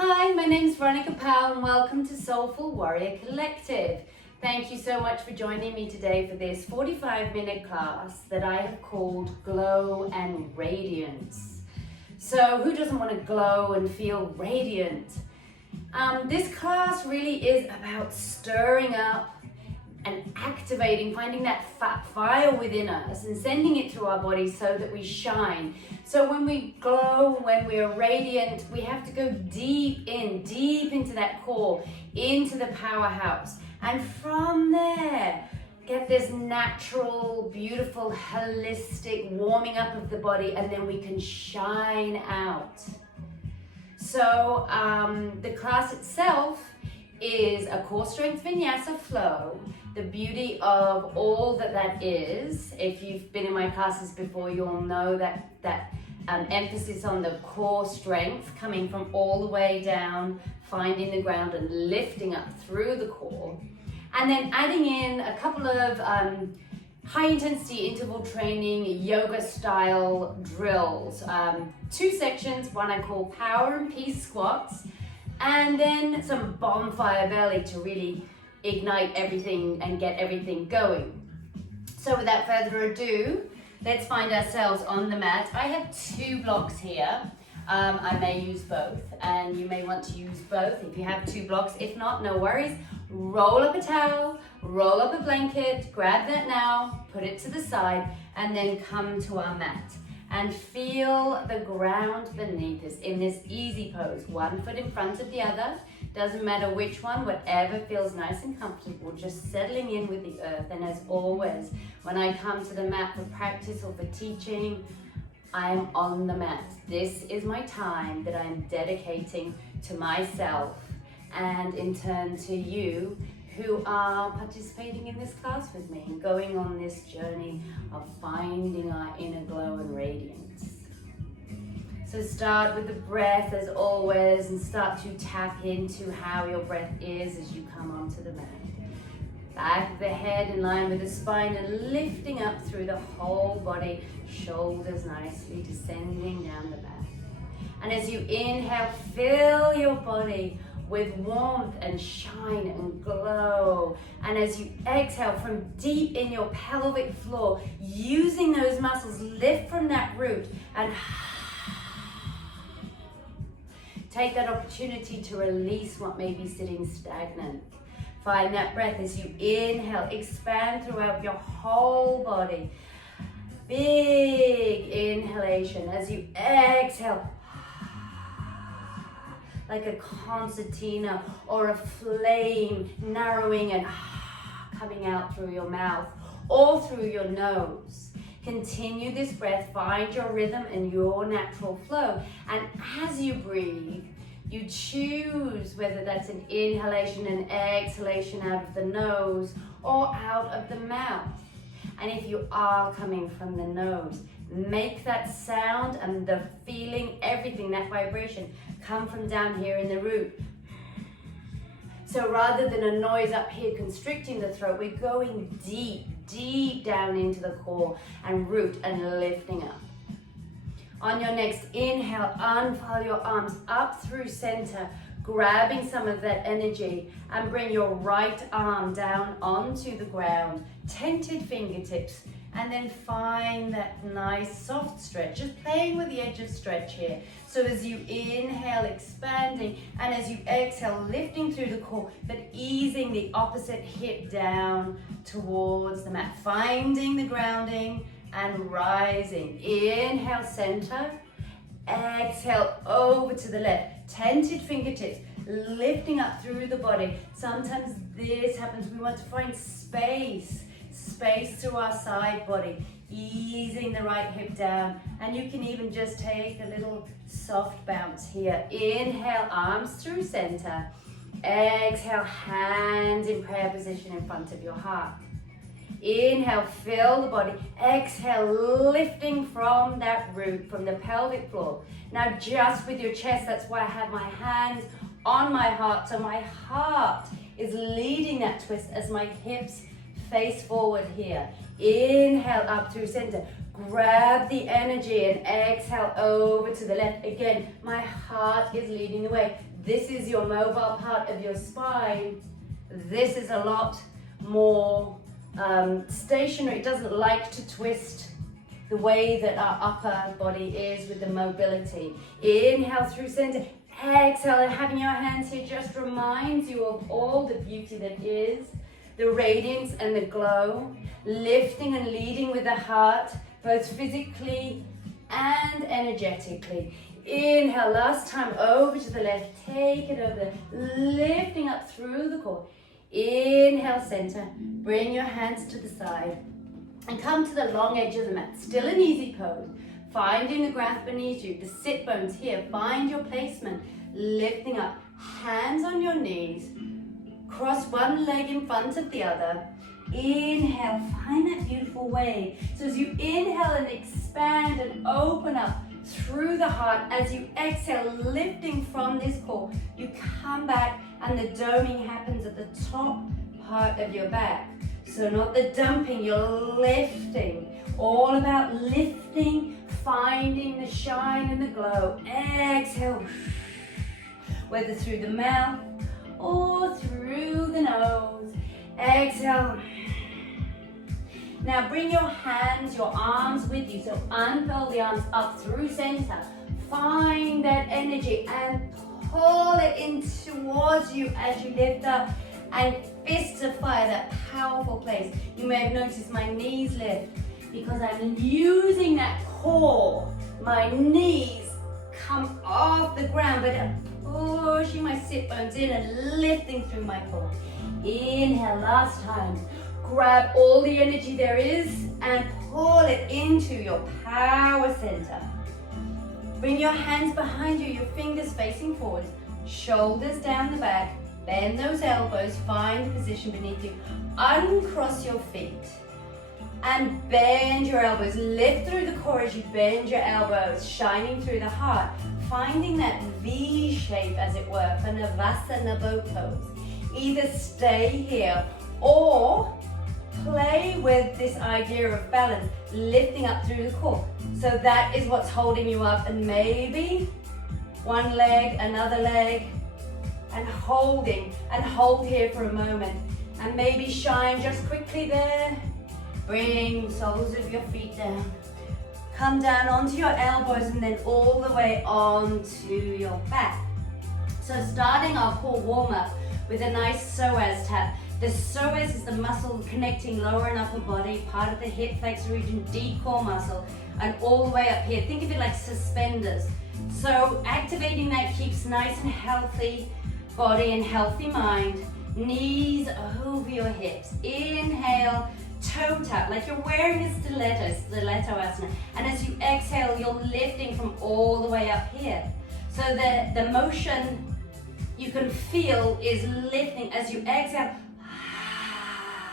Hi, my name's Veronica Powell and welcome to Soulful Warrior Collective. Thank you so much for joining me today for this 45-minute class that I have called Glow and Radiance. So who doesn't want to glow and feel radiant? This class really is about stirring up and activating, finding that fire within us and sending it through our body so that we shine. So when we glow, when we're radiant, we have to go deep into that core, into the powerhouse. And from there, get this natural, beautiful, holistic warming up of the body, and then we can shine out. So the class itself is a core strength vinyasa flow. The beauty of all that is, if you've been in my classes before, you'll know that emphasis on the core strength coming from all the way down, finding the ground and lifting up through the core. And then adding in a couple of high intensity interval training yoga style drills. Two sections, one I call power and peace squats, and then some bonfire belly to really ignite everything and get everything going. So without further ado, let's find ourselves on the mat. I have two blocks here. I may use both, and you may want to use both if you have two blocks. If not, no worries. Roll up a towel, roll up a blanket, grab that now, put it to the side, and then come to our mat. And feel the ground beneath us in this easy pose. One foot in front of the other. Doesn't matter which one, whatever feels nice and comfortable, just settling in with the earth. And as always, when I come to the mat for practice or for teaching, I am on the mat. This is my time that I'm dedicating to myself and in turn to you who are participating in this class with me and going on this journey of finding our inner glow and radiance. So start with the breath as always and start to tap into how your breath is as you come onto the mat. Back of the head in line with the spine and lifting up through the whole body, shoulders nicely descending down the back. And as you inhale, fill your body with warmth and shine and glow. And as you exhale from deep in your pelvic floor, using those muscles, lift from that root and take that opportunity to release what may be sitting stagnant. Find that breath as you inhale, expand throughout your whole body. Big inhalation as you exhale, like a concertina or a flame narrowing and coming out through your mouth or through your nose. Continue this breath, find your rhythm and your natural flow. And as you breathe, you choose whether that's an inhalation and exhalation out of the nose or out of the mouth. And if you are coming from the nose, make that sound and the feeling, everything, that vibration, come from down here in the root. So rather than a noise up here constricting the throat, we're going deep down into the core and root and lifting up. On your next inhale, unfurl your arms up through center, grabbing some of that energy, and bring your right arm down onto the ground, tented fingertips, and then find that nice soft stretch, just playing with the edge of stretch here. So as you inhale, expanding, and as you exhale, lifting through the core, but easing the opposite hip down towards the mat, finding the grounding and rising. Inhale, center, exhale over to the left, tented fingertips, lifting up through the body. Sometimes this happens, we want to find space through our side body, easing the right hip down, and you can even just take a little soft bounce here. Inhale, arms through center. Exhale, hands in prayer position in front of your heart. Inhale, fill the body. Exhale, lifting from that root, from the pelvic floor. Now just with your chest, that's why I have my hands on my heart, so my heart is leading that twist as my hips face forward here. Inhale up through center. Grab the energy and exhale over to the left. Again, my heart is leading the way. This is your mobile part of your spine. This is a lot more stationary. It doesn't like to twist the way that our upper body is with the mobility. Inhale through center. Exhale, and having your hands here just reminds you of all the beauty that is, the radiance and the glow, lifting and leading with the heart, both physically and energetically. Inhale, last time, over to the left, take it over, lifting up through the core. Inhale, center, bring your hands to the side, and come to the long edge of the mat. Still an easy pose, finding the ground beneath you, the sit bones here, find your placement, lifting up, hands on your knees, cross one leg in front of the other. Inhale, find that beautiful wave. So as you inhale and expand and open up through the heart, as you exhale, lifting from this core, you come back and the doming happens at the top part of your back. So not the dumping, you're lifting. All about lifting, finding the shine and the glow. Exhale, whether through the mouth or through the nose. Exhale. Now bring your hands, your arms with you. So unfurl the arms up through center. Find that energy and pull it in towards you as you lift up. And fists of fire, that powerful place. You may have noticed my knees lift because I'm using that core. My knees come off the ground, but I'm pushing my sit bones in and lifting through my core. Inhale, last time. Grab all the energy there is and pull it into your power center. Bring your hands behind you, your fingers facing forward, shoulders down the back. Bend those elbows, find the position beneath you. Uncross your feet and bend your elbows. Lift through the core as you bend your elbows, shining through the heart. Finding that V shape, as it were, for Navasana bow pose. Either stay here or play with this idea of balance, lifting up through the core. So that is what's holding you up, and maybe one leg, another leg, and holding, and hold here for a moment, and maybe shine just quickly there. Bring soles of your feet down, come down onto your elbows, and then all the way onto your back. So starting our core warm-up with a nice psoas tap. The psoas is the muscle connecting lower and upper body, part of the hip flexor region, deep core muscle, and all the way up here. Think of it like suspenders. So activating that keeps nice and healthy body and healthy mind. Knees over your hips. Inhale, toe tap, like you're wearing a stiletto asana. And as you exhale, you're lifting from all the way up here. So the motion you can feel is lifting as you exhale,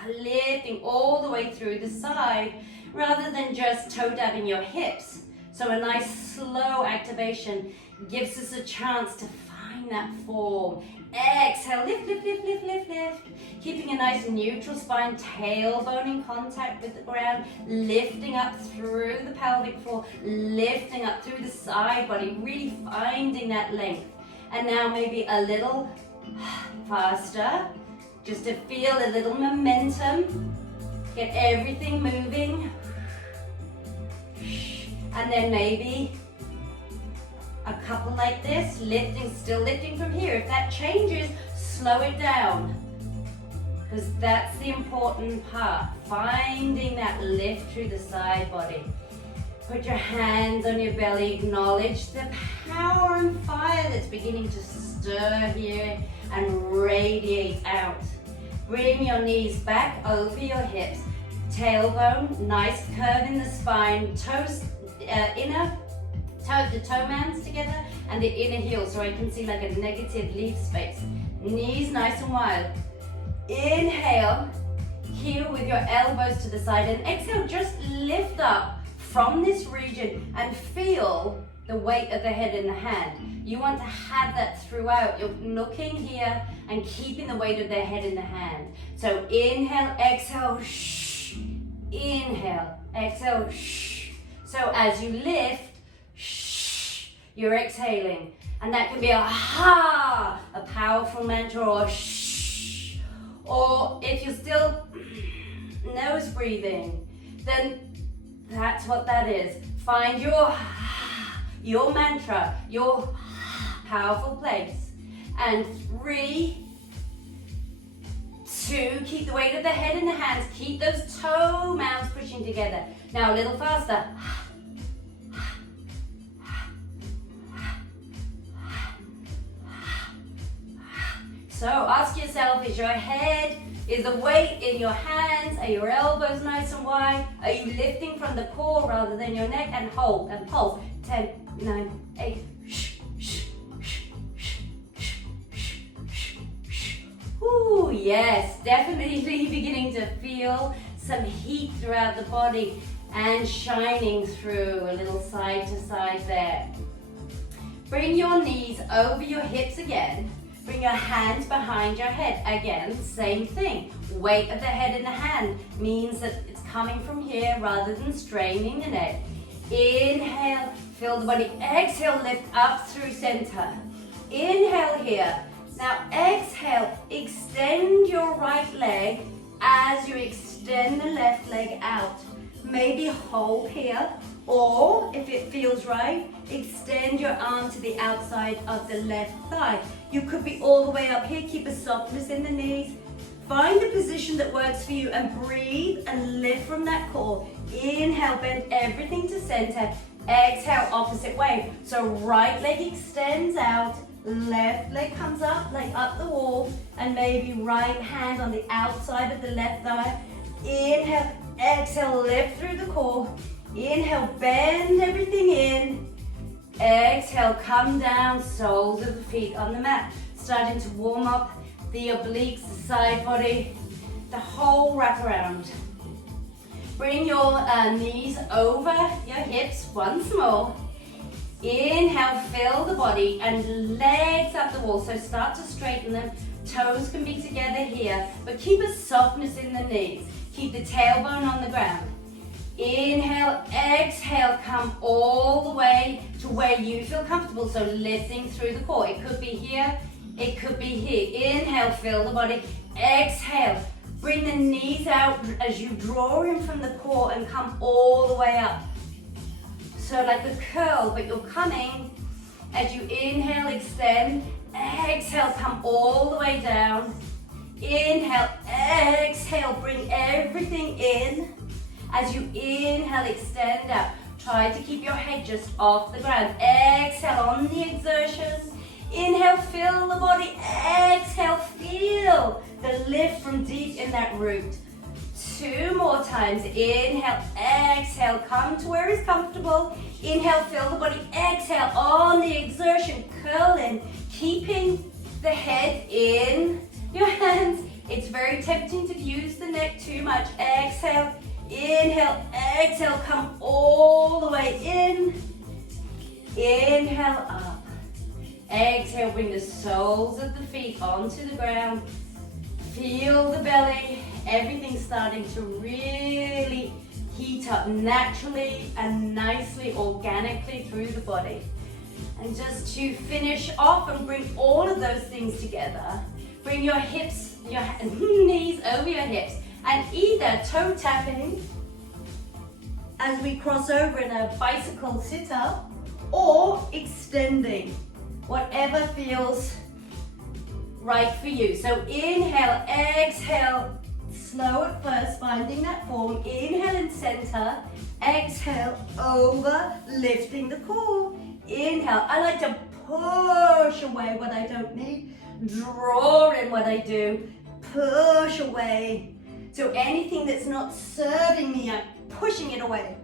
lifting all the way through the side, rather than just toe dabbing your hips. So a nice slow activation gives us a chance to find that form. Exhale, lift, lift, lift, lift, lift, lift. Keeping a nice neutral spine, tailbone in contact with the ground, lifting up through the pelvic floor, lifting up through the side body, really finding that length. And now maybe a little faster, just to feel a little momentum. Get everything moving. And then maybe a couple like this, lifting, still lifting from here. If that changes, slow it down, because that's the important part, finding that lift through the side body. Put your hands on your belly, acknowledge the power and fire that's beginning to stir here and radiate out. Bring your knees back over your hips, tailbone, nice curve in the spine, toes, the toe mounds together and the inner heel, so I can see like a negative leaf space. Knees nice and wide. Inhale, heel with your elbows to the side, and exhale, just lift up from this region and feel the weight of the head in the hand. You want to have that throughout. You're looking here and keeping the weight of the head in the hand. So inhale, exhale, shh. Inhale, exhale, shh. So as you lift, shh, you're exhaling. And that can be a ha, a powerful mantra, or shh. Or if you're still nose breathing, then that's what that is. Find your mantra, your powerful place. And 3, 2, keep the weight of the head in the hands. Keep those toe mounds pushing together. Now a little faster. So ask yourself, is the weight in your hands? Are your elbows nice and wide? Are you lifting from the core rather than your neck? And hold and pulse. 10, 9, 8. Ooh, yes, definitely beginning to feel some heat throughout the body and shining through a little side to side there. Bring your knees over your hips again. Bring your hands behind your head. Again, same thing. Weight of the head in the hand means that it's coming from here rather than straining the neck. Inhale, fill the body. Exhale, lift up through center. Inhale here. Now exhale, extend your right leg as you extend the left leg out. Maybe hold here, or if it feels right, extend your arm to the outside of the left thigh. You could be all the way up here. Keep a softness in the knees. Find the position that works for you and breathe and lift from that core. Inhale, bend everything to center. Exhale, opposite way. So right leg extends out, left leg comes up, like up the wall, and maybe right hand on the outside of the left thigh. Inhale, exhale, lift through the core. Inhale, bend everything in. Exhale, come down, soles of the feet on the mat. Starting to warm up the obliques, the side body, the whole wraparound. Bring your knees over your hips once more. Inhale, fill the body and legs up the wall. So start to straighten them. Toes can be together here, but keep a softness in the knees. Keep the tailbone on the ground. Inhale, exhale, come all the way to where you feel comfortable. So lifting through the core. It could be here, it could be here. Inhale, fill the body. Exhale, bring the knees out as you draw in from the core and come all the way up. So like a curl, but you're coming as you inhale, extend. Exhale, come all the way down. Inhale, exhale, bring everything in. As you inhale, extend out. Try to keep your head just off the ground. Exhale on the exertion. Inhale, fill the body. Exhale, feel the lift from deep in that root. 2 more times. Inhale, exhale, come to where is comfortable. Inhale, fill the body. Exhale on the exertion, curl in, keeping the head in your hands. It's very tempting to use the neck too much. Exhale, inhale, exhale, come all the way in. Inhale, up. Exhale, bring the soles of the feet onto the ground. Feel the belly, everything starting to really heat up naturally and nicely, organically through the body. And just to finish off and bring all of those things together, bring your hips, your knees over your hips, and either toe tapping as we cross over in a bicycle sit-up, or extending, whatever feels right for you. So inhale, exhale, slow at first, finding that form. Inhale in center, exhale over, lifting the core. Inhale, I like to push away what I don't need, draw in what I do, push away. So anything that's not serving me, I'm pushing it away.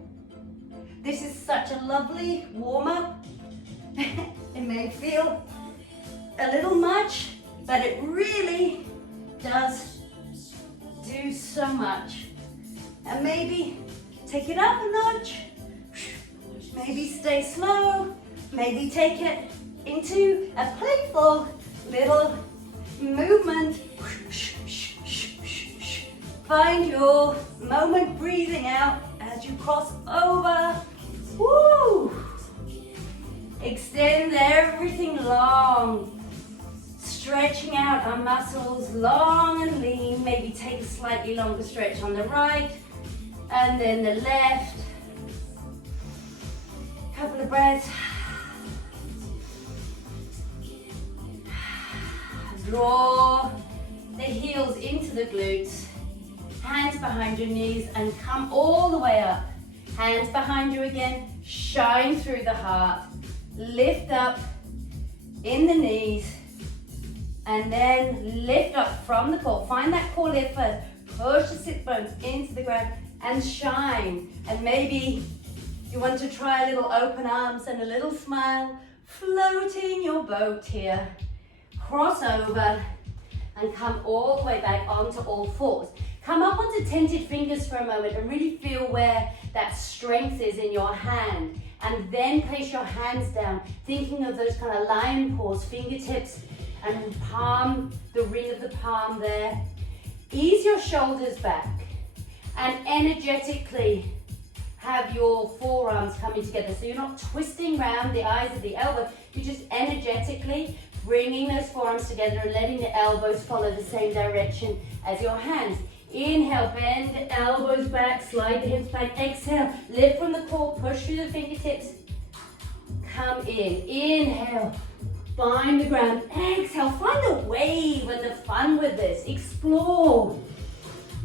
This is such a lovely warm-up. It may feel a little much, but it really does do so much. And maybe take it up a notch, maybe stay slow, maybe take it into a playful little movement. Find your moment breathing out as you cross over Woo! Extend everything long. Stretching out our muscles long and lean. Maybe take a slightly longer stretch on the right and then the left. Couple of breaths. Draw the heels into the glutes. Hands behind your knees and come all the way up. Hands behind you again. Shine through the heart. Lift up in the knees. And then lift up from the core. Find that core lift first. Push the sit bones into the ground and shine. And maybe you want to try a little open arms and a little smile. Floating your boat here. Cross over and come all the way back onto all fours. Come up onto tented fingers for a moment and really feel where that strength is in your hand. And then place your hands down, thinking of those kind of lion paws, fingertips and palm, the ring of the palm there. Ease your shoulders back and energetically have your forearms coming together. So you're not twisting around the eyes of the elbow, you're just energetically bringing those forearms together and letting the elbows follow the same direction as your hands. Inhale, bend the elbows back, slide the hips back. Exhale, lift from the core, push through the fingertips. Come in, inhale. Find the ground. Exhale, find the wave and the fun with this. Explore.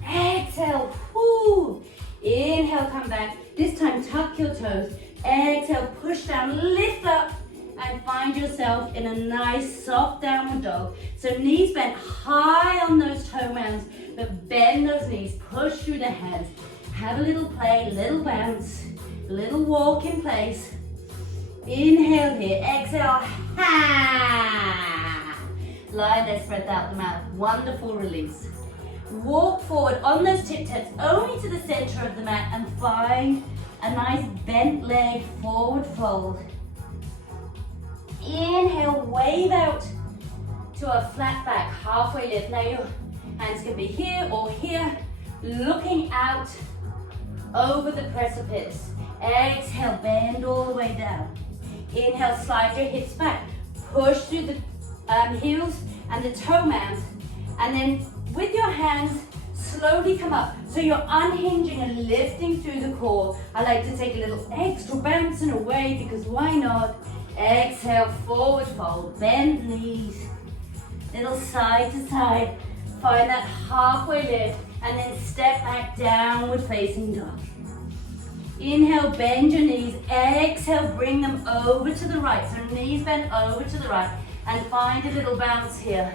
Exhale. Whoo. Inhale, come back. This time, tuck your toes. Exhale, push down, lift up, and find yourself in a nice, soft downward dog. So knees bent high on those toe mounds, but bend those knees. Push through the hands. Have a little play, little bounce, little walk in place. Inhale here, exhale, ha! Lioness breath out the mouth, wonderful release. Walk forward on those tip taps only to the center of the mat and find a nice bent leg, forward fold. Inhale, wave out to a flat back, halfway lift. Now your hands can be here or here, looking out over the precipice. Exhale, bend all the way down. Inhale, slide your hips back. Push through the heels and the toe mounds. And then with your hands, slowly come up. So you're unhinging and lifting through the core. I like to take a little extra bounce and away because why not? Exhale, forward fold, bend knees. Little side to side. Find that halfway lift and then step back, downward facing dog. Inhale, bend your knees. Exhale, bring them over to the right. So knees bent over to the right. And find a little bounce here.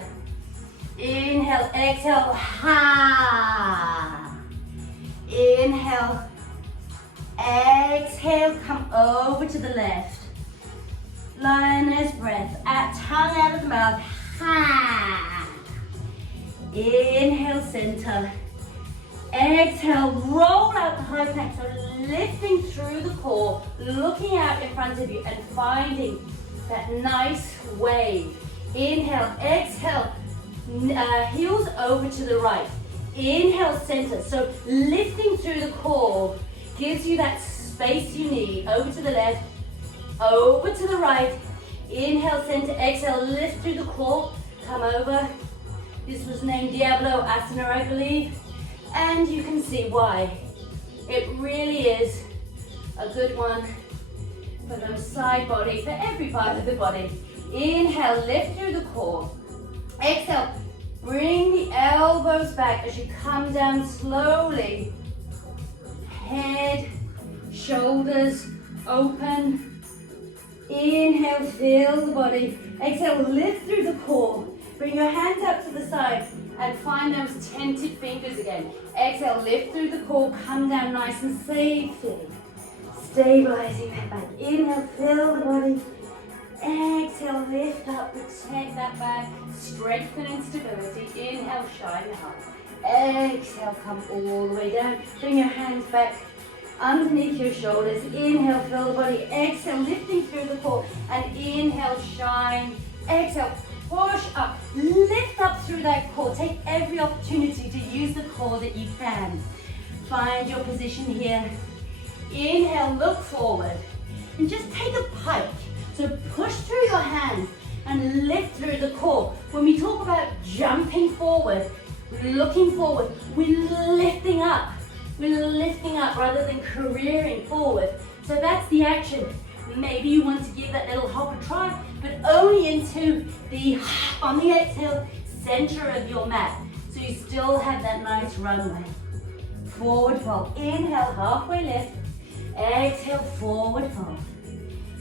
Inhale, exhale, ha. Inhale, exhale, come over to the left. Lioness breath, tongue out of the mouth, ha. Inhale, center. Exhale, roll out the high plank, so lifting through the core, looking out in front of you and finding that nice wave. Inhale, exhale, heels over to the right. Inhale, center, so lifting through the core gives you that space you need. Over to the left, over to the right. Inhale, center, exhale, lift through the core, come over. This was named Diablo Asana, I believe. And you can see why. It really is a good one for those side body, for every part of the body. Inhale, lift through the core. Exhale, bring the elbows back as you come down slowly. Head, shoulders open. Inhale, feel the body. Exhale, lift through the core. Bring your hands up to the side and find those tented fingers again. Exhale, lift through the core, come down nice and safely. Stabilizing that back. Inhale, fill the body. Exhale, lift up, protect that back. Strengthen and stability. Inhale, shine the heart. Exhale, come all the way down. Bring your hands back underneath your shoulders. Inhale, fill the body. Exhale, lifting through the core. And inhale, shine. Exhale, push up, lift up through that core. Take every opportunity to use the core that you can. Find your position here. Inhale, look forward. And just take a pike. So push through your hands and lift through the core. When we talk about jumping forward, looking forward, we're lifting up. We're lifting up rather than careering forward. So that's the action. Maybe you want to give that little hop a try, but only into the, on the exhale, center of your mat. So you still have that nice runway. Forward fold. Inhale, halfway lift. Exhale, forward fold.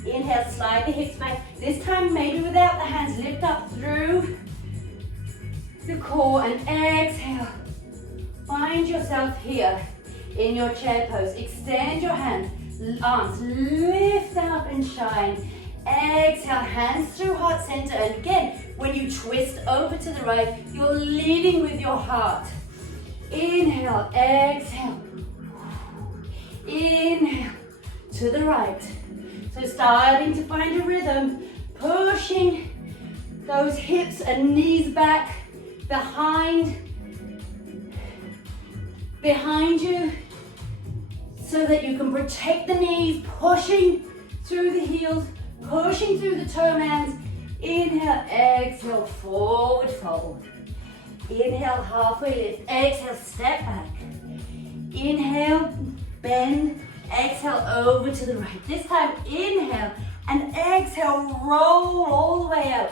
Inhale, slide the hips back. This time, maybe without the hands, lift up through the core and exhale. Find yourself here in your chair pose. Extend your hands, arms, lift up and shine. Exhale, hands through heart center. And again, when you twist over to the right, you're leading with your heart. Inhale, exhale. Inhale, to the right. So starting to find a rhythm, pushing those hips and knees back behind you so that you can protect the knees, pushing through the heels, pushing through the toe mounds. Inhale, exhale, forward fold. Inhale, halfway lift. Exhale, step back. Inhale, bend. Exhale, over to the right. This time, inhale and exhale, roll all the way out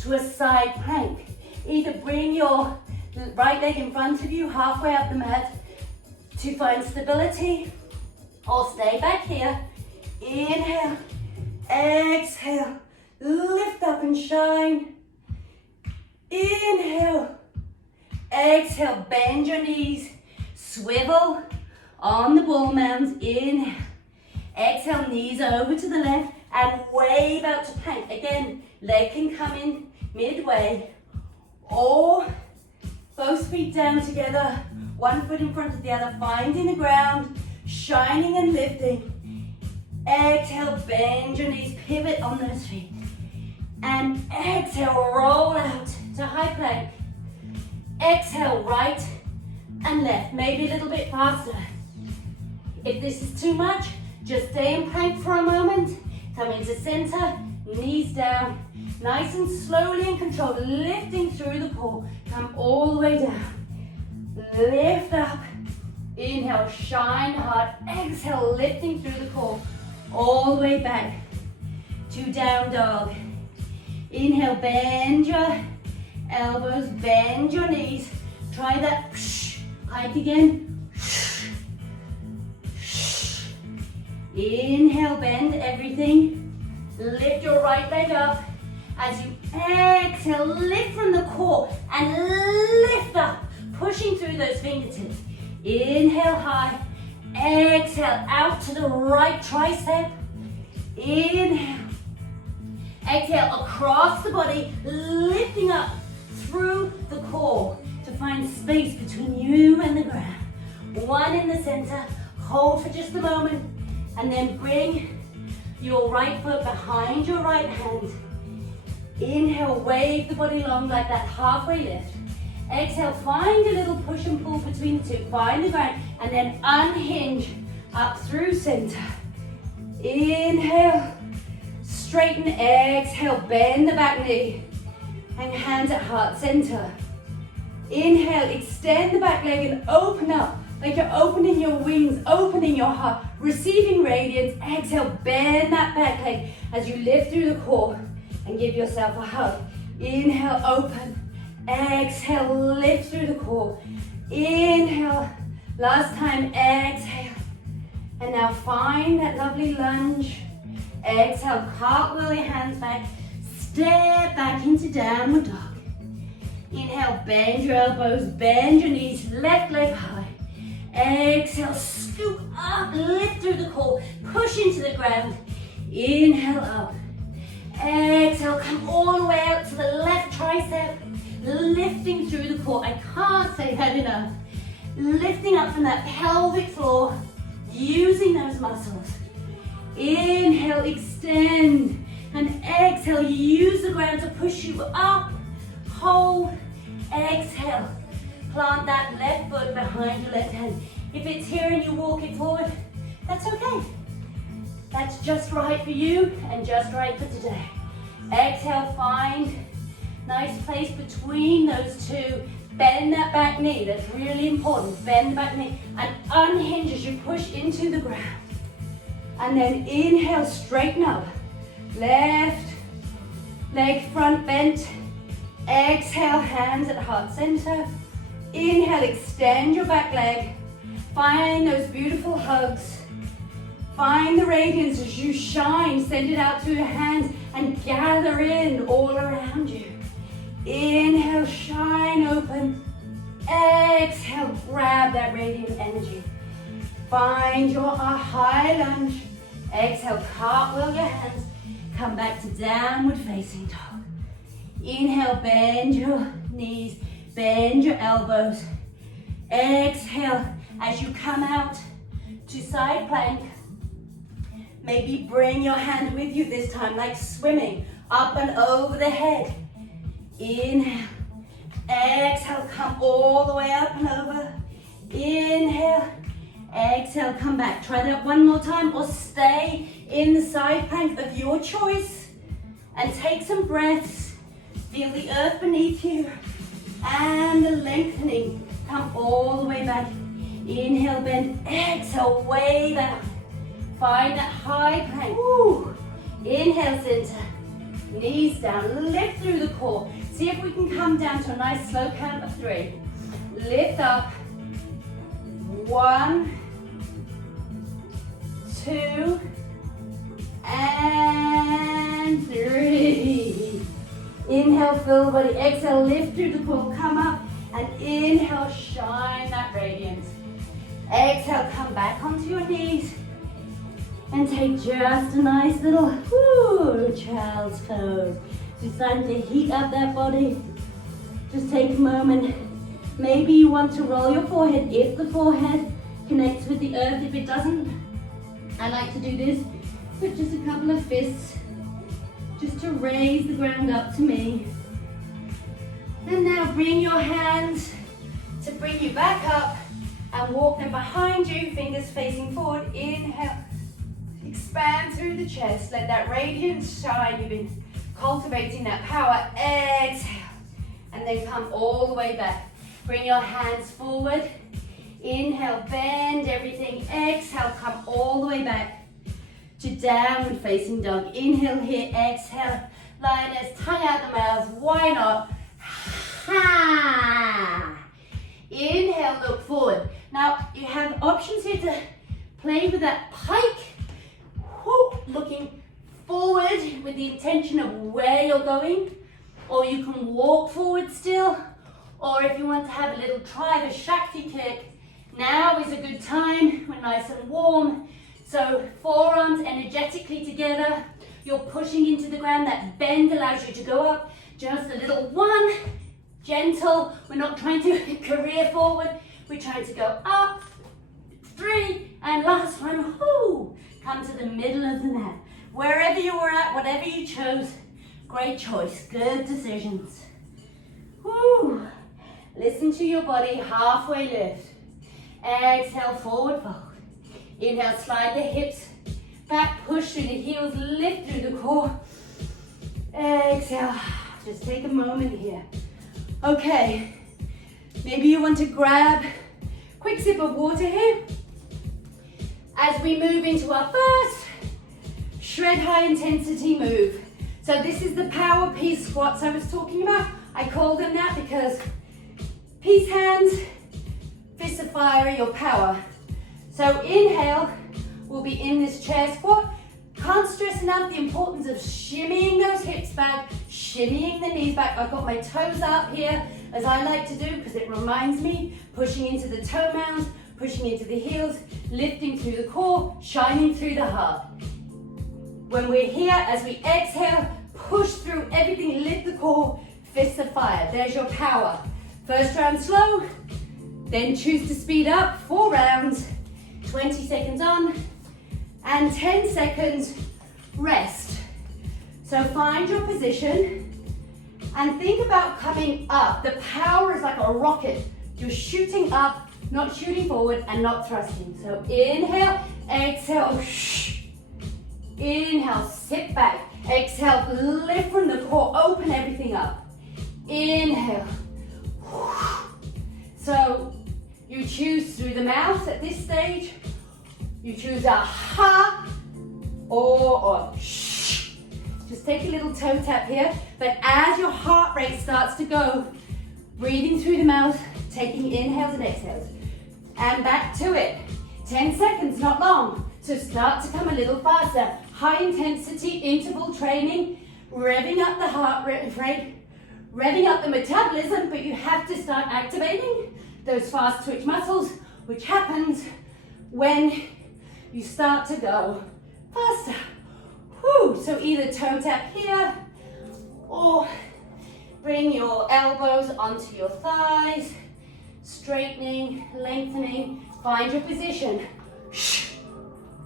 to a side plank. Either bring your right leg in front of you, halfway up the mat to find stability, or stay back here. Inhale, exhale, lift up and shine. Inhale, exhale, bend your knees, swivel on the ball mounds. Inhale, exhale, knees over to the left and wave out to plank. Again, leg can come in midway or both feet down together, one foot in front of the other, finding the ground, shining and lifting. Exhale, bend your knees, pivot on those feet. And exhale, roll out to high plank. Exhale, right and left, maybe a little bit faster. If this is too much, just stay in plank for a moment. Come into center, knees down. Nice and slowly and controlled, lifting through the core. Come all the way down. Lift up. Inhale, shine hard. Exhale, lifting through the core. All the way back to down dog. Inhale, bend your elbows, bend your knees. Try that pike again. Inhale, bend everything. Lift your right leg up. As you exhale, lift from the core and lift up, pushing through those fingertips. Inhale high. Exhale, out to the right tricep. Inhale. Exhale, across the body, lifting up through the core to find space between you and the ground. One in the center. Hold for just a moment. And then bring your right foot behind your right hand. Inhale, wave the body long like that, halfway lift. Exhale, find a little push and pull between the two. Find the ground and then unhinge up through center. Inhale, straighten, exhale, bend the back knee. And hands at heart center. Inhale, extend the back leg and open up. Like you're opening your wings, opening your heart, receiving radiance. Exhale, bend that back leg as you lift through the core and give yourself a hug. Inhale, open. Exhale, lift through the core. Inhale, last time, exhale. And now find that lovely lunge. Exhale, cartwheel your hands back. Step back into downward dog. Inhale, bend your elbows, bend your knees, left leg high. Exhale, scoop up, lift through the core, push into the ground. Inhale up. Exhale, come all the way out to the left tricep, lifting through the core. I can't say that enough. Lifting up from that pelvic floor, using those muscles. Inhale, extend, and exhale, use the ground to push you up. Hold, exhale. Plant that left foot behind your left hand. If it's here and you walk it forward, That's okay. That's just right for you and just right for today. Exhale, find nice place between those two. Bend that back knee, that's really important. Bend the back knee and unhinge as you push into the ground. And then inhale, straighten up. Left leg front bent. Exhale, hands at heart center. Inhale, extend your back leg. Find those beautiful hugs. Find the radiance as you shine. Send it out through your hands and gather in all around you. Inhale, shine open. Exhale, grab that radiant energy. Find your high lunge. Exhale, cartwheel your hands. Come back to downward facing dog. Inhale, bend your knees, bend your elbows. Exhale, as you come out to side plank, maybe bring your hand with you this time, like swimming, up and over the head. Inhale, exhale, come all the way up and over. Inhale, exhale, come back. Try that one more time or stay in the side plank of your choice and take some breaths. Feel the earth beneath you and the lengthening. Come all the way back. Inhale, bend, exhale, way back. Find that high plank. Woo. Inhale, center. Knees down, lift through the core. See if we can come down to a nice slow count of 3. Lift up. 1, 2, and 3. Inhale, fill the body. Exhale, lift through the core. Come up and inhale, shine that radiance. Exhale, come back onto your knees and take just a nice little child's pose. It's time to heat up that body. Just take a moment. Maybe you want to roll your forehead if the forehead connects with the earth. If it doesn't, I like to do this with just a couple of fists, just to raise the ground up to me. And now bring your hands to bring you back up and walk them behind you, fingers facing forward. Inhale, expand through the chest, let that radiance shine. You've been cultivating that power. Exhale, and then come all the way back. Bring your hands forward. Inhale, bend everything. Exhale, come all the way back to downward facing dog. Inhale here, exhale, lioness, tongue out the mouth. Why not? Ha! Inhale, look forward. Now, you have options here to play with that pike. Whoop, looking forward with the intention of where you're going, or you can walk forward still, or if you want to have a little try the Shakti kick, now is a good time. We're nice and warm. So forearms energetically together. You're pushing into the ground. That bend allows you to go up. Just a little 1, gentle. We're not trying to career forward. We're trying to go up. 3, and last one. Whoo, come to the middle of the mat. Wherever you were at, whatever you chose, great choice, good decisions. Woo. Listen to your body, halfway lift. Exhale, forward fold. Inhale, slide the hips back, push through the heels, lift through the core. Exhale, just take a moment here. Okay, maybe you want to grab a quick sip of water here. As we move into our first shred high intensity move. So this is the power peace squats I was talking about. I call them that because peace hands, fists of fire, your power. So inhale, we'll be in this chair squat. Can't stress enough the importance of shimmying those hips back, shimmying the knees back. I've got my toes up here, as I like to do, because it reminds me, pushing into the toe mounds, pushing into the heels, lifting through the core, shining through the heart. When we're here, as we exhale, push through everything, lift the core, fists of fire. There's your power. First round slow, then choose to speed up. 4 rounds, 20 seconds on, and 10 seconds rest. So find your position and think about coming up. The power is like a rocket You're shooting up, not shooting forward, and not thrusting. So inhale, exhale, shh. Inhale, sit back. Exhale, lift from the core, open everything up. Inhale. So you choose through the mouth at this stage. You choose a ha or a shh. Just take a little toe tap here. But as your heart rate starts to go, breathing through the mouth, taking inhales and exhales. And back to it. 10 seconds, not long. So start to come a little faster. High intensity interval training, revving up the heart rate, revving up the metabolism, but you have to start activating those fast twitch muscles, which happens when you start to go faster. Whew. So either toe tap here, or bring your elbows onto your thighs, straightening, lengthening, find your position.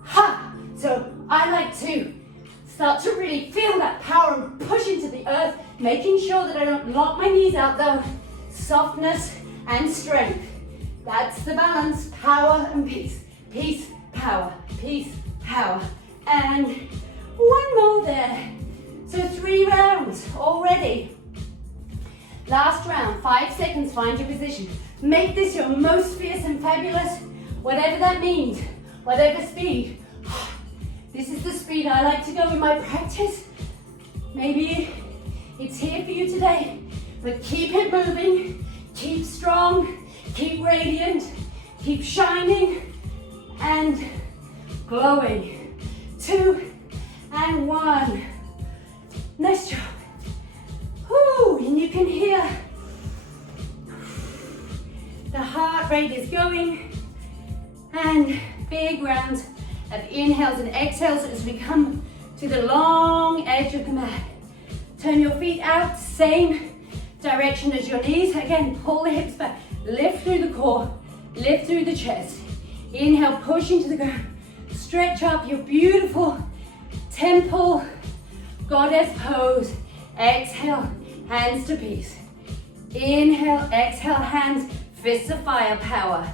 Ha! So I like to start to really feel that power and push into the earth, making sure that I don't lock my knees out though. Softness and strength. That's the balance, power and peace. Peace, power, peace, power. And one more there. So 3 rounds already. Last round, 5 seconds, find your position. Make this your most fierce and fabulous, whatever that means, whatever speed. This is the speed I like to go in my practice. Maybe it's here for you today, but keep it moving, keep strong, keep radiant, keep shining and glowing. 2 and 1. Nice job. Whoo, and you can hear the heart rate is going, and big rounds of inhales and exhales as we come to the long edge of the mat. Turn your feet out, same direction as your knees. Again, pull the hips back, lift through the core, lift through the chest. Inhale, push into the ground. Stretch up your beautiful temple goddess pose. Exhale, hands to peace. Inhale, exhale, hands, fists of firepower.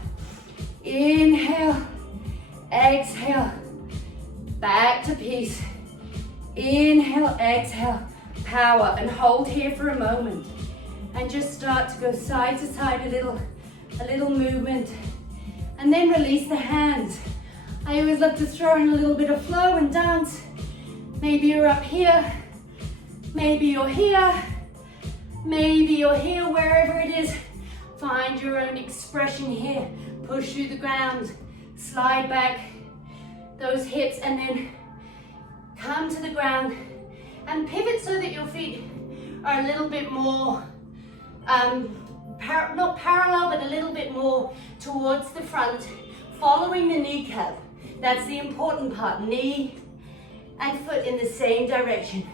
Inhale, exhale, back to peace. Inhale, exhale, power, and hold here for a moment. And just start to go side to side a little movement. And then release the hands. I always love to throw in a little bit of flow and dance. Maybe you're up here, maybe you're here, maybe you're here, wherever it is. Find your own expression here. Push through the ground, slide back those hips, and then come to the ground and pivot so that your feet are a little bit more, not parallel, but a little bit more towards the front, following the kneecap. That's the important part, knee and foot in the same direction.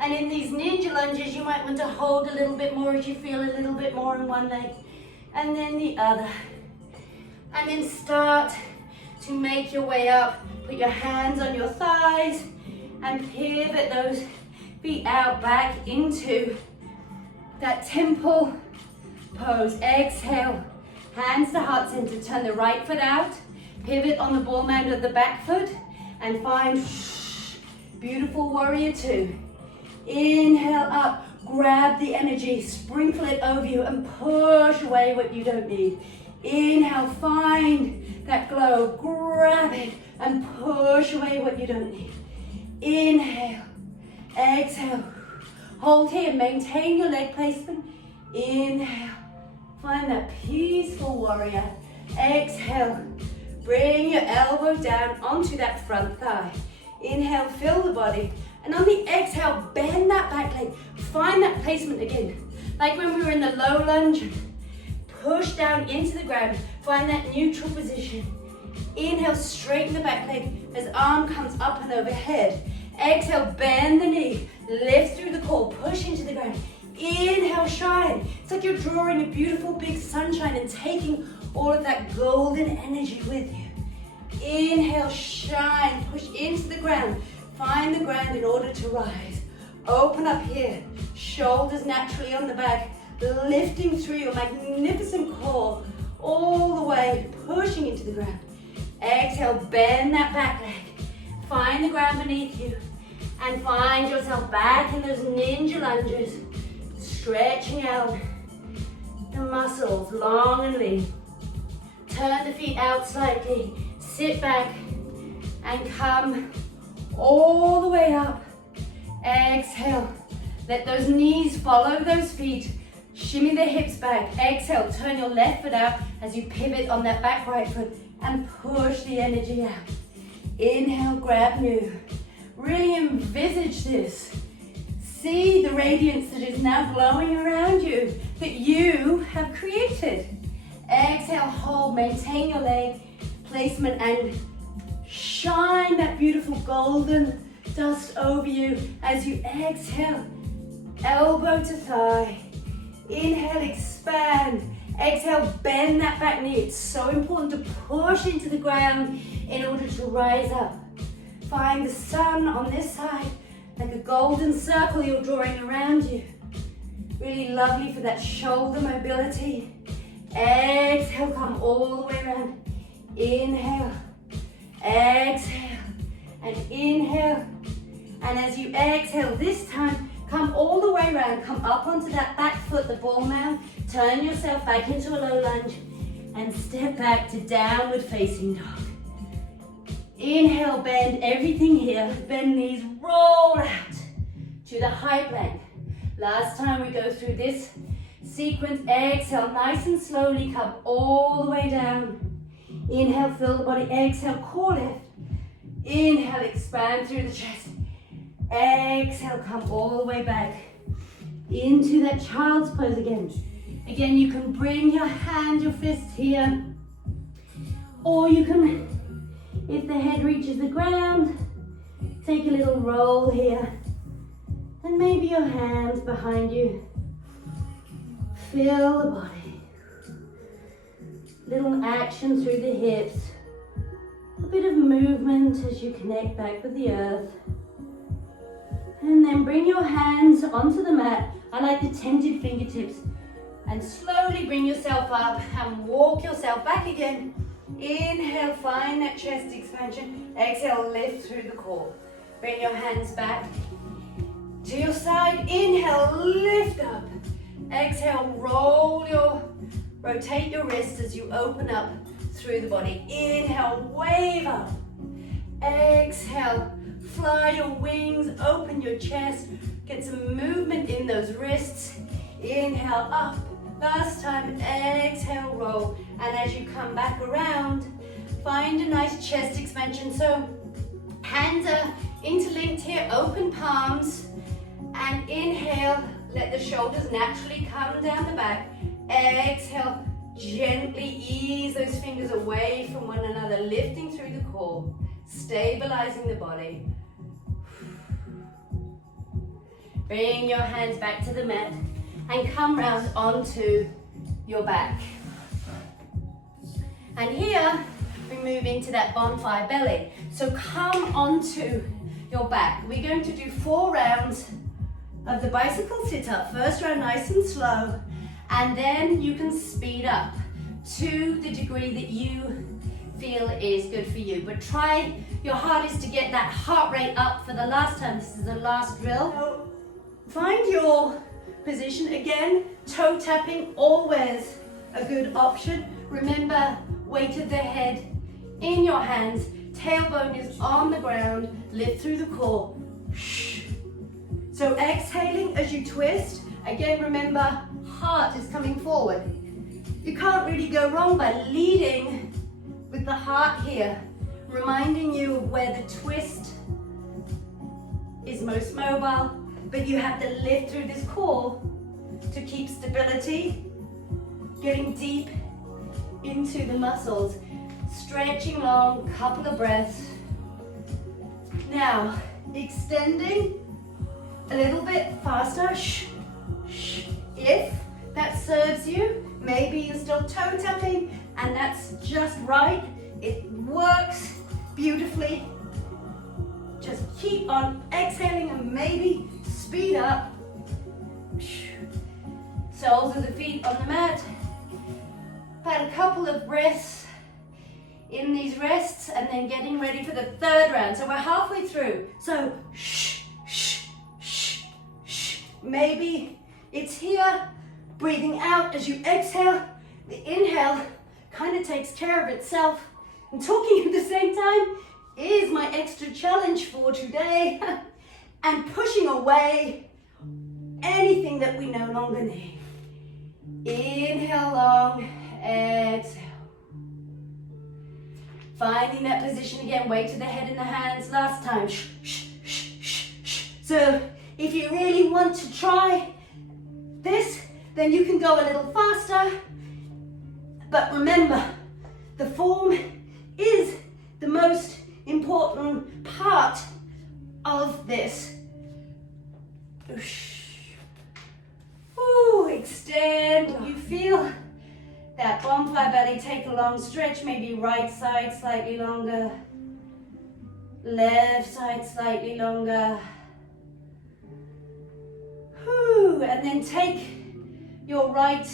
And in these ninja lunges, you might want to hold a little bit more as you feel a little bit more in one leg, and then the other. And then start to make your way up. Put your hands on your thighs and pivot those feet out back into that temple pose. Exhale, hands to heart center. Turn the right foot out, pivot on the ball mound of the back foot, and find beautiful warrior 2. Inhale up, grab the energy, sprinkle it over you, and push away what you don't need. Inhale, find that glow, grab it, and push away what you don't need. Inhale, exhale, hold here, maintain your leg placement. Inhale, find that peaceful warrior. Exhale, bring your elbow down onto that front thigh. Inhale, fill the body. And on the exhale, bend that back leg. Find that placement again. Like when we were in the low lunge, push down into the ground. Find that neutral position. Inhale, straighten the back leg as arm comes up and overhead. Exhale, bend the knee. Lift through the core, push into the ground. Inhale, shine. It's like you're drawing a beautiful big sunshine and taking all of that golden energy with you. Inhale, shine, push into the ground. Find the ground in order to rise. Open up here, shoulders naturally on the back, lifting through your magnificent core, all the way, pushing into the ground. Exhale, bend that back leg. Find the ground beneath you. And find yourself back in those ninja lunges. Stretching out the muscles, long and lean. Turn the feet out slightly. Sit back and come all the way up. Exhale. Let those knees follow those feet. Shimmy the hips back. Exhale. Turn your left foot out as you pivot on that back right foot and push the energy out. Inhale, grab new. Really envisage this. See the radiance that is now glowing around you that you have created. Exhale, hold, maintain your leg placement and shine that beautiful golden dust over you as you exhale. Elbow to thigh. Inhale, expand. Exhale, bend that back knee. It's so important to push into the ground in order to rise up. Find the sun on this side, like a golden circle you're drawing around you. Really lovely for that shoulder mobility. Exhale, come all the way around. Inhale, exhale, and inhale. And as you exhale this time, come all the way around. Come up onto that back foot, the ball mound. Turn yourself back into a low lunge and step back to downward facing dog. Inhale, bend everything here. Bend knees, roll out to the high plank. Last time we go through this sequence, exhale, nice and slowly, come all the way down. Inhale, fill the body, exhale, core lift. Inhale, expand through the chest. Exhale, come all the way back into that child's pose again. Again, you can bring your hand, your fist here, or you can, if the head reaches the ground, take a little roll here, and maybe your hands behind you. Feel the body. Little action through the hips. A bit of movement as you connect back with the earth. And then bring your hands onto the mat. I like the tented fingertips. And slowly bring yourself up and walk yourself back again. Inhale, find that chest expansion. Exhale, lift through the core. Bring your hands back to your side. Inhale, lift up. Exhale, rotate your wrists as you open up through the body. Inhale, wave up. Exhale, fly your wings, open your chest. Get some movement in those wrists. Inhale, up. Last time, exhale, roll. And as you come back around, find a nice chest expansion. So hands are interlinked here, open palms. And inhale, let the shoulders naturally come down the back. Exhale, gently ease those fingers away from one another, lifting through the core, stabilizing the body. Bring your hands back to the mat and come round onto your back. And here, we move into that bonfire belly. So come onto your back. We're going to do 4 rounds of the bicycle sit-up. First round nice and slow, and then you can speed up to the degree that you feel is good for you. But try your hardest to get that heart rate up for the last time. This is the last drill. So find your position. Again, toe tapping, always a good option. Remember, weight of the head in your hands, tailbone is on the ground, lift through the core. So exhaling as you twist. Again, remember, heart is coming forward. You can't really go wrong by leading with the heart here, reminding you of where the twist is most mobile, but you have to lift through this core to keep stability, getting deep into the muscles, stretching long, couple of breaths. Now, extending a little bit faster. If that serves you, maybe you're still toe tapping and that's just right. It works beautifully. Just keep on exhaling and maybe speed up. Soles of the feet on the mat. Had a couple of breaths in these rests and then getting ready for the third round. So we're halfway through. So shh, shh, shh, shh. Maybe it's here. Breathing out as you exhale. The inhale kind of takes care of itself. And talking at the same time is my extra challenge for today. And pushing away anything that we no longer need. Inhale long, exhale. Finding that position again, weight to the head and the hands. Last time, shh, shh, shh, shh, shh. So if you really want to try this, then you can go a little faster. But remember, the form is the most important part of this. Ooh, extend. You feel that bonfire belly, take a long stretch, maybe right side slightly longer, left side slightly longer. Whew. And then take your right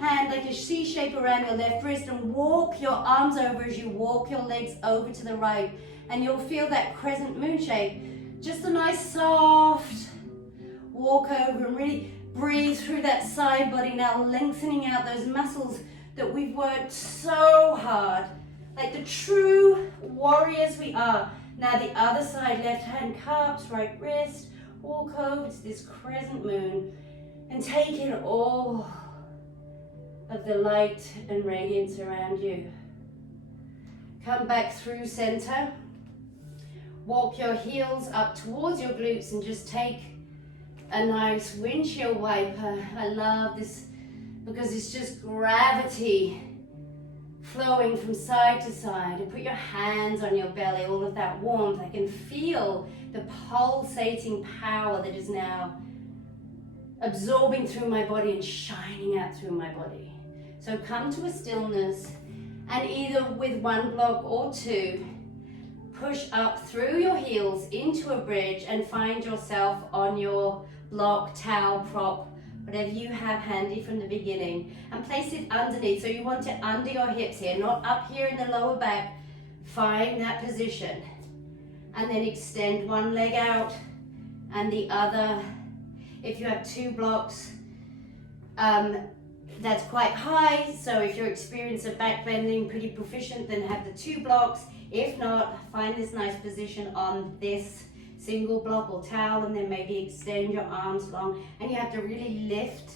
hand like a C shape around your left wrist and walk your arms over as you walk your legs over to the right. And you'll feel that crescent moon shape. Just a nice soft walk over and really breathe through that side body now, lengthening out those muscles that we've worked so hard. Like the true warriors we are. Now the other side, left hand cups, right wrist, walk over to this crescent moon and take in all of the light and radiance around you. Come back through center. Walk your heels up towards your glutes and just take a nice windshield wiper. I love this because it's just gravity flowing from side to side. And put your hands on your belly, all of that warmth. I can feel the pulsating power that is now absorbing through my body and shining out through my body. So come to a stillness and either with one block or two, push up through your heels into a bridge and find yourself on your block, towel, prop, whatever you have handy from the beginning, and place it underneath. So you want it under your hips here, not up here in the lower back. Find that position. And then extend one leg out and the other. If you have two blocks, that's quite high. So if you're experiencing back bending, pretty proficient, then have the two blocks. If not, find this nice position on this single block or towel, and then maybe extend your arms long. And you have to really lift,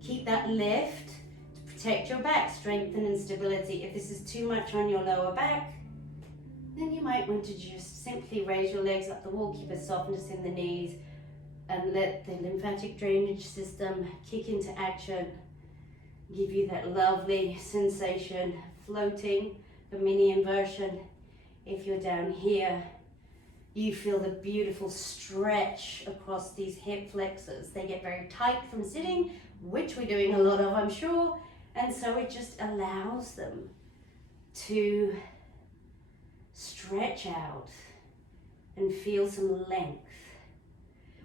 keep that lift to protect your back, strengthen and stability. If this is too much on your lower back, then you might want to just simply raise your legs up the wall, keep a softness in the knees, and let the lymphatic drainage system kick into action. Give you that lovely sensation, floating, the mini inversion. If you're down here, you feel the beautiful stretch across these hip flexors. They get very tight from sitting, which we're doing a lot of, I'm sure. And so it just allows them to stretch out and feel some length.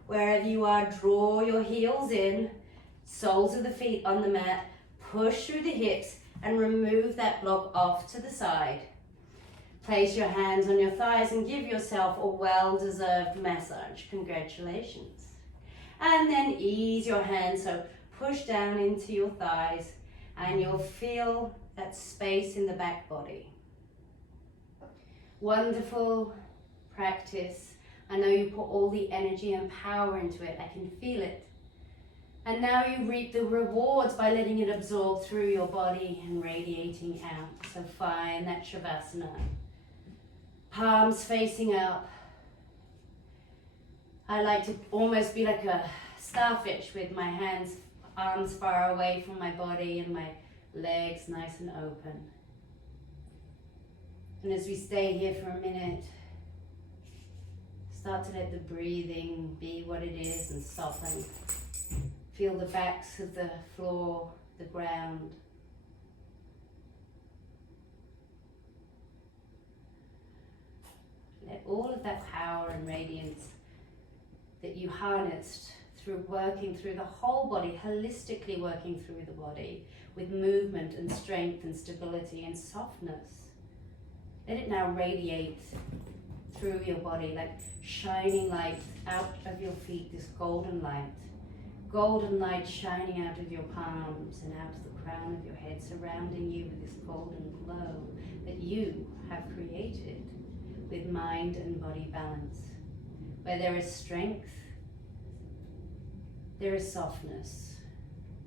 Wherever you are, draw your heels in, soles of the feet on the mat, push through the hips and remove that block off to the side. Place your hands on your thighs and give yourself a well-deserved massage. Congratulations. And then ease your hands, so push down into your thighs and you'll feel that space in the back body. Wonderful practice. I know you put all the energy and power into it. I can feel it. And now you reap the rewards by letting it absorb through your body and radiating out. So find that Shavasana. Palms facing up. I like to almost be like a starfish with my hands, arms far away from my body and my legs nice and open. And as we stay here for a minute, start to let the breathing be what it is and soften. Feel the backs of the floor, the ground. Let all of that power and radiance that you harnessed through working through the whole body, holistically working through the body with movement and strength and stability and softness. Let it now radiate through your body like shining light out of your feet, this golden light. Golden light shining out of your palms and out of the crown of your head, surrounding you with this golden glow that you have created with mind and body balance. Where there is strength, there is softness.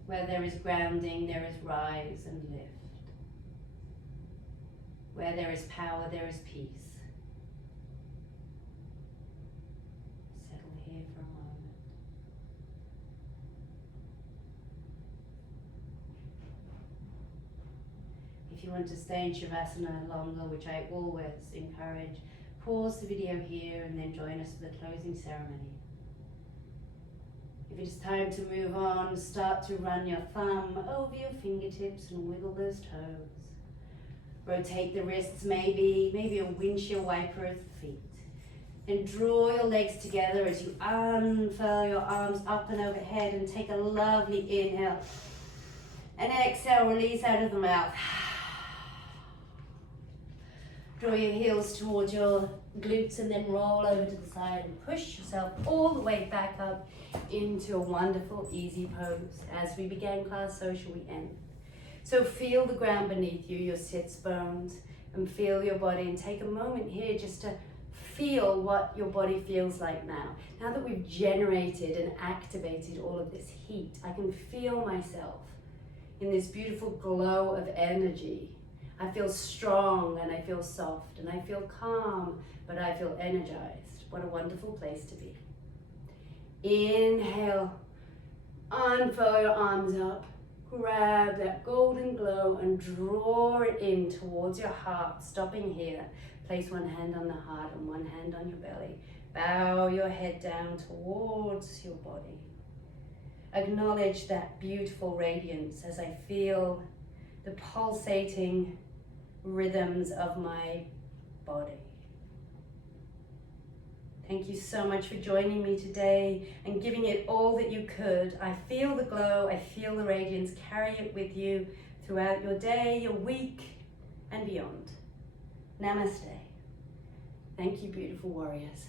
Where there is grounding, there is rise and lift. Where there is power, there is peace. Settle here for a moment. If you want to stay in Shavasana longer, which I always encourage, pause the video here and then join us for the closing ceremony. If it is time to move on, start to run your thumb over your fingertips and wiggle those toes. Rotate the wrists, maybe a windshield wiper of the feet. And draw your legs together as you unfurl your arms up and overhead and take a lovely inhale. And exhale, release out of the mouth. Draw your heels towards your glutes and then roll over to the side and push yourself all the way back up into a wonderful, easy pose. As we began class, so shall we end. So feel the ground beneath you, your sits bones, and feel your body. And take a moment here just to feel what your body feels like now. Now that we've generated and activated all of this heat, I can feel myself in this beautiful glow of energy. I feel strong and I feel soft and I feel calm, but I feel energized. What a wonderful place to be. Inhale, unfurl your arms up, grab that golden glow and draw it in towards your heart, stopping here. Place one hand on the heart and one hand on your belly. Bow your head down towards your body. Acknowledge that beautiful radiance as I feel the pulsating rhythms of my body. Thank you so much for joining me today and giving it all that you could. I feel the glow, I feel the radiance. Carry it with you throughout your day, your week, and beyond. Namaste. Thank you, beautiful warriors.